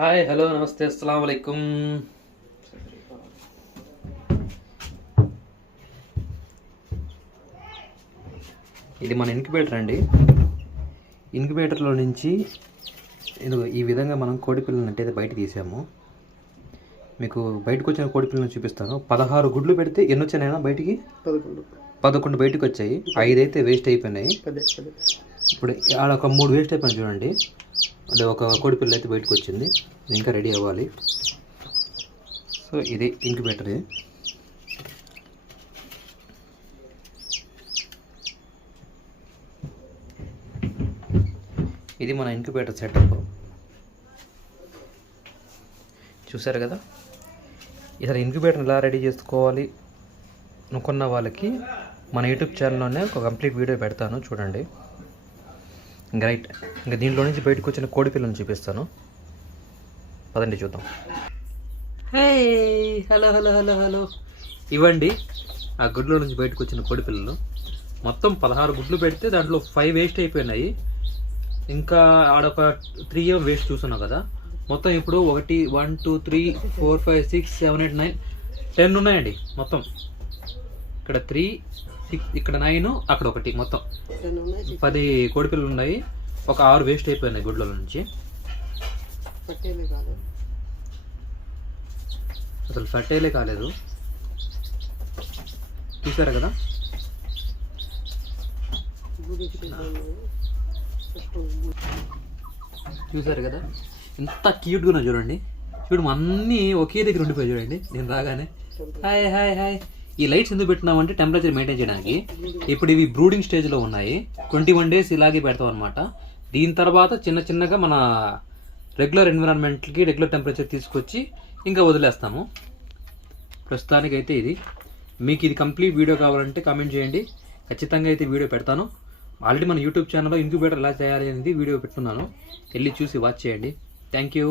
Hi hello నమస్తే అస్సలాము అలైకుం. ఇది మన ఇంక్యుబేటర్ అండి. ఇంక్యుబేటర్లో నుంచి ఈ విధంగా మనం కోడిపిల్లలను అంటే బయట తీసాము. మీకు బయటకు వచ్చిన కోడిపిల్లలను చూపిస్తాను. 16 గుడ్లు పెడితే ఎన్ని వచ్చాయైనా బయటికి? 11 బయటకు వచ్చాయి. 5 అయితే వేస్ట్ అయిపోయినాయి. ఇప్పుడు ఆడ ఒక 3 వేస్ట్ అయిపోయినాయి చూడండి. అంటే ఒక కోడిపిల్ల అయితే బయటకు వచ్చింది, ఇంకా రెడీ అవ్వాలి. సో ఇది ఇంక్యుబేటర్. ఇది మన ఇంక్యుబేటర్ సెటప్ చూసారు కదా. ఇతర ఇంక్యుబేటర్ని ఎలా రెడీ చేసుకోవాలి అనుకున్న వాళ్ళకి మన యూట్యూబ్ ఛానల్లోనే ఒక కంప్లీట్ వీడియో పెడతాను, చూడండి. రైట్, ఇంకా దీంట్లో నుంచి బయటకు వచ్చిన కోడి పిల్లలను చూపిస్తాను, పదండి చూద్దాం. Hey hello hello hello hello ఇవ్వండి ఆ గుడ్లో నుంచి బయటకు వచ్చిన కోడి పిల్లలు. మొత్తం 16 గుడ్లు పెడితే దాంట్లో 5 వేస్ట్ అయిపోయినాయి. ఇంకా ఆడొక 3 వేస్ట్ చూస్తున్నావు కదా. మొత్తం ఇప్పుడు 1 2 3 4 5 6 7 8 9 10 ఉన్నాయండి మొత్తం. ఇక్కడ 3 6 ఇక్కడ 9 అక్కడ 1 మొత్తం 10 కోడిపిల్లలు ఉన్నాయి. ఒక 6 వేస్ట్ అయిపోయినాయి గుడ్ల నుంచి. అసలు ఫర్టైలే కాలేదు, చూసారా కదా. చూసారు కదా ఎంత క్యూట్గా ఉన్నా చూడండి. చూడు అన్నీ ఒకే దగ్గర ఉండిపోయి చూడండి. నేను రాగానే హాయ్ హాయ్ హాయ్. ఈ లైట్స్ ఎందుకు పెట్టినామంటే టెంపరేచర్ మెయింటైన్ చేయడానికి. ఇప్పుడు ఇవి బ్రూడింగ్ స్టేజ్లో ఉన్నాయి. 21 డేస్ ఇలాగే పెడతాం అనమాట. దీని తర్వాత చిన్న చిన్నగా మన రెగ్యులర్ ఎన్విరాన్మెంట్కి రెగ్యులర్ టెంపరేచర్ తీసుకొచ్చి ఇంకా వదిలేస్తాము. ప్రస్తుతానికి అయితే ఇది. మీకు ఇది కంప్లీట్ వీడియో కావాలంటే కామెంట్ చేయండి, ఖచ్చితంగా అయితే వీడియో పెడతాను. ఆల్రెడీ మన యూట్యూబ్ ఛానల్లో ఇంక్యుబేటర్ ఎలా చేయాలి అనేది వీడియో పెట్టుకున్నాను, వెళ్ళి చూసి వాచ్ చేయండి. Thank you.